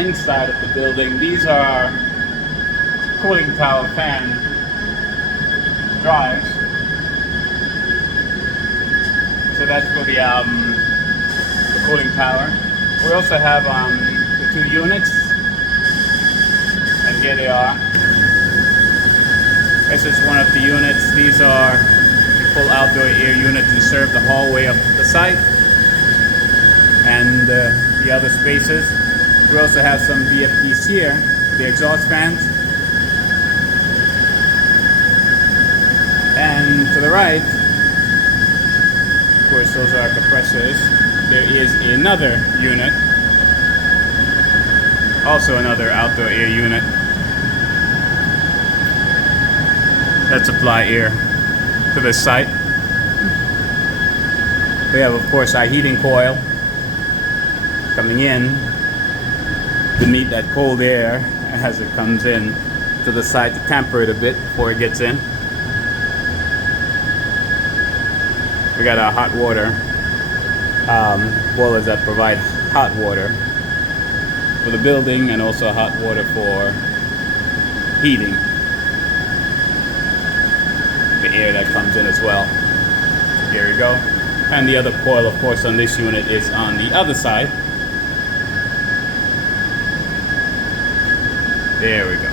inside of the building. These are cooling tower fan drives. So that's for the cooling tower. We also have the two units, and here they are. This is one of the units. These are the full outdoor air unit to serve the hallway of the site and the other spaces. We also have some VFDs here, the exhaust fans. And to the right, of course, those are our compressors. There is another unit, also another outdoor air unit that supply air to this site. We have, of course, our heating coil coming in to meet that cold air as it comes in to the site to temper it a bit before it gets in. We got our hot water boilers that provide hot water for the building and also hot water for heating the air that comes in as well. Here we go. And the other coil, of course, on this unit is on the other side. There we go.